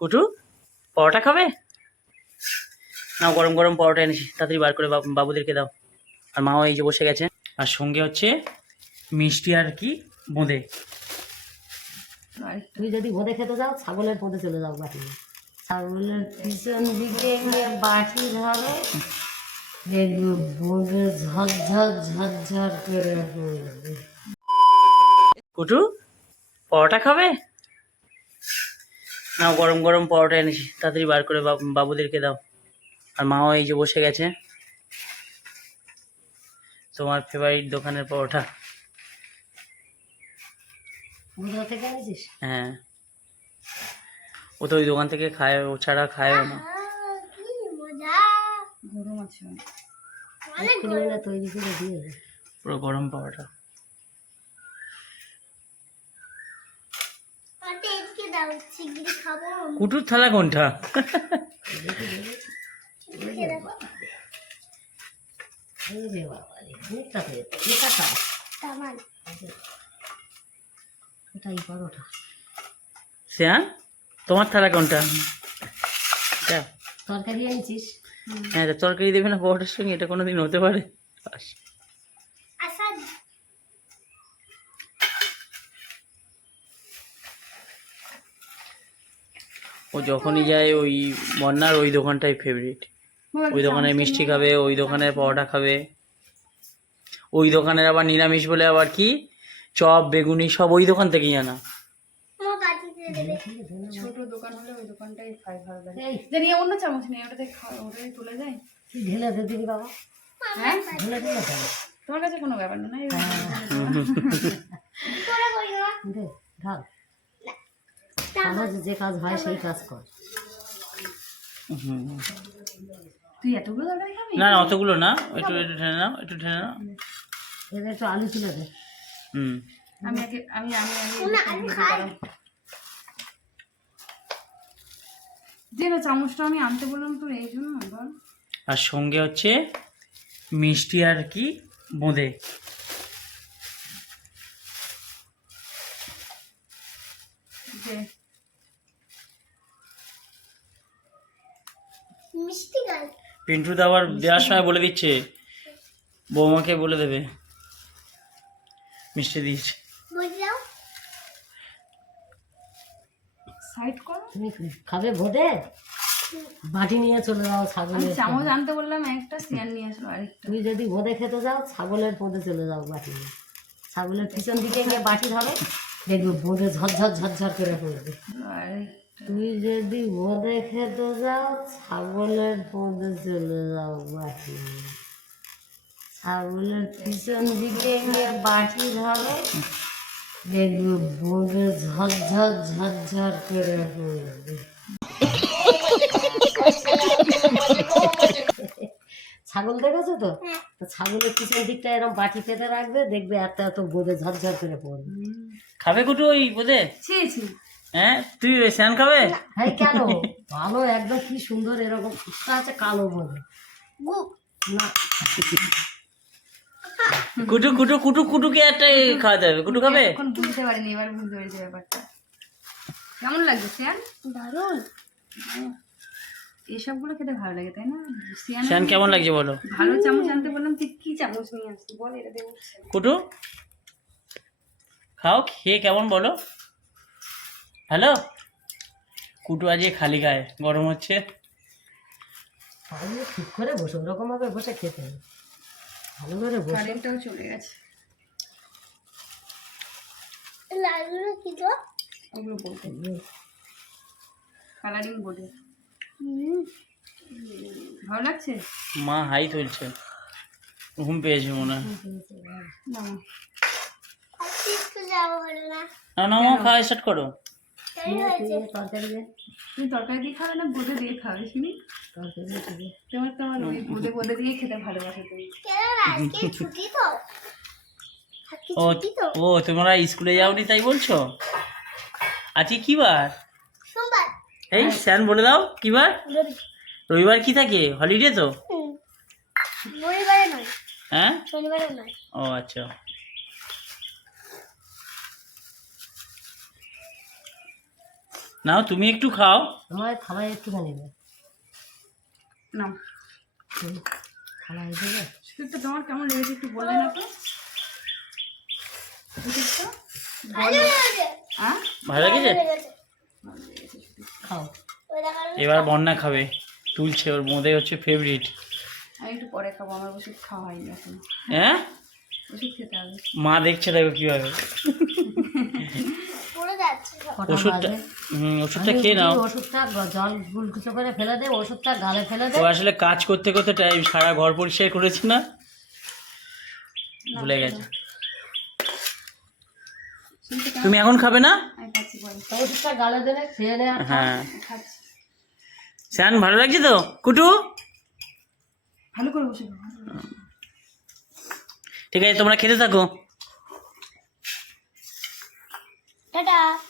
কুটু পরোটা খাবে? না গরম গরম পরোটা এনেছি। তাড়াতাড়ি বার করে বাবুদেরকে দাও। আর মাও এই যে বসে গেছে। আর সঙ্গে হচ্ছে মিষ্টি আর কি বোঁদে। তুই যদি বোঁদে খেতে যাও ছাগলের পদে চলে যাও বাটি ছাগলের পিছন দিকে বাটি ধরো। দেখবে বোঁদে ঝরঝর ঝরঝর করে কুটু পরোটা খাবে? নাও গরম গরম পরোটা এনেছি তাড়াতাড়ি বার করে বাবুদেরকে দাও। আর মাও এই যে বসে গেছে। তোমার ফেভারিট দোকানের পরোটা। হ্যাঁ। ও তো ওই দোকান থেকে খায় ও ছাড়া খায়ও না। দে। পুরো গরম পরোটা। কুটুর থালা কোনটা? শ্যান তোমার থালা কোনটা? তরকারি এনেছিস হ্যাঁ তরকারি দেবে না পরোটার সঙ্গে এটা কোনোদিন হতে পারে। ও যখনই যায় ওই বন্যার ওই দোকানটাই ফেভারিট ওই দোকানে মিষ্টি খাবে ওই দোকানের পরোটা খাবে। ওই দোকানের আবার নিরামিষ বলে আবার কি? চপ বেগুনি সব ওই দোকান থেকেই আনা। ছোট দোকান হলে ওই দোকানটাই খাই ভালো লাগে জানি অন্য চামচ নেই ওটাতে খা- তুলে যায় তুই ঢেলে দে দিবি বাবা। হ্যাঁ? ঢেলে দিলে তোমার কাছে কোনো ব্যাপার না সহজে যে কাজ হয় সেই কাজ কর। হুম। তুই এতগুলো তরকারি খাবি? না না অতগুলো না একটু একটু ঠেনে নাও একটু ঠেনে নাও। এদের একটু আলু ছিল দে। হুম। আমি আগে আমি আমি আমি যে না চামচটা আমি আনতে বললাম তোর এই জন্য আর সঙ্গে হচ্ছে মিষ্টি আর কি বোঁদে। যে পিন্টু তো আবার দেওয়ার সময় বলে দিচ্ছে। বৌমাকে বলে দেবে। মিষ্টি দিয়েছে। সাইড করো। তুমি খাবে ভোটে? বাটি নিয়ে চলে যাও আমি ছাগলের চামচ। আনতে বললাম একটা সিয়ার নিয়ে আসলো আরেকটা। তুমি যদি ভোদে খেতে যাও ছাগলের পদে চলে যাও বাটি নিয়ে। ছাগলের পিছন দিকে নিয়ে বাটি ধরো দেখবে বোঁদে ঝরঝর ঝরঝর করে পড়বে। আরেকটা তুই যদি বোঁদে খেতে যাও ছাগলের পদে চলে যাও বাটি ছাগলের পিছন দিকে নিয়ে বাটি ধরো দেখবে বোঁদে ঝরঝর ঝরঝর করে পড়বে ছাগল দেখেছ তো? তো ছাগলের পিছন দিকটা এরকম বাটি পেতে রাখবে দেখবে এত এত বোঁদে ঝরঝর করে পড়বে। খাবে কুটু ওই বোঁদে ছি ছি। হ্যাঁ তুই স্যান খাবে? হ্যাঁ কেন? ভালো একদম কি সুন্দর এরকম ফুচকা আছে কালো না। কুটু কুটু কুটু কুটুকে একটা এই খাওয়াতে হবে। কুটু খাবে? এখন বুঝতে পারিনি এবার বুঝতে পেরেছি ব্যাপারটা। কেমন লাগছে সিয়ান? দারুণ। এসবগুলো খেতে ভালো লাগে তাই না? সিয়ান কেমন লাগছে বলো? ভালো চামচ আনতে বললাম তুই কি চামচ নিয়ে আসলি? বল এটা দেবো কুটু? খাও খেয়ে কেমন বলো? হ্যালো? কুটু আজকে খালি গায়ে গরম হচ্ছে। ঠিক করে বসে ওরকম ভাবে বসে খেতে হবে। ভালো করে বসে। কারেন্টটাও চলে গেছে। ওগুলো বলতে কালারিং বোর্ডে। ভালো লাগছে? মা হাই তুলছে। ঘুম পেয়েছে মনে হয়। না। না। না মা খাওয়া স্টার্ট করো। তরকারি দে তরকারি দিয়ে। খাবে না বোঁদে দিয়ে খাবে শুনি তরকারি দিয়ে তোমার তোমার ওই বোঁদে বোঁদে দিয়ে খেতে ভালোবাসে তুমি। ও ও তোমরা স্কুলে যাওনি তাই বলছো? আজকে কি বার? এই স্যান বলে দাও কি বার? রবিবার কি থাকে? হলিডে তো? রবিবারে নয়। হ্যাঁ? শনিবারে নয়। ও আচ্ছা। নাও তুমি একটু খাও। আমার থালায় একটুখানি দেবে নাও থালায় দেবে শরীরটা তোমার কেমন লেগেছে একটু বললে না তো। হ্যাঁ? ভালো লেগেছে? খাও। এবার বন্যা খাবে তুলছে ওর মধ্যে হচ্ছে ফেভারিট আমি একটু পরে খাব আমার ওষুধ খাওয়া হয়নি এখন। হ্যাঁ? ওষুধ খেতে হবে। মা দেখছে দেখো কীভাবে। ওষুধটা হুম ওষুধটা খেয়ে নাও। ওষুধটা জল গুলকুচো করে ফেলে দে ওষুধটা গালে ফেলে দে। ও আসলে কাজ করতে করতে টাইম সারা ঘর পরিষ্কার করেছে না? ভুলে গেছে। তুমি এখন খাবে না? আমি খাচ্ছি পরে। ওষুধটা গালে দেবে খেয়ে নে হ্যাঁ। খাচ্ছি। স্যান ভালো লাগছে তো? কুটু? ভালো করে বসে। ঠিক আছে তোমরা খেতে থাকো। Yeah.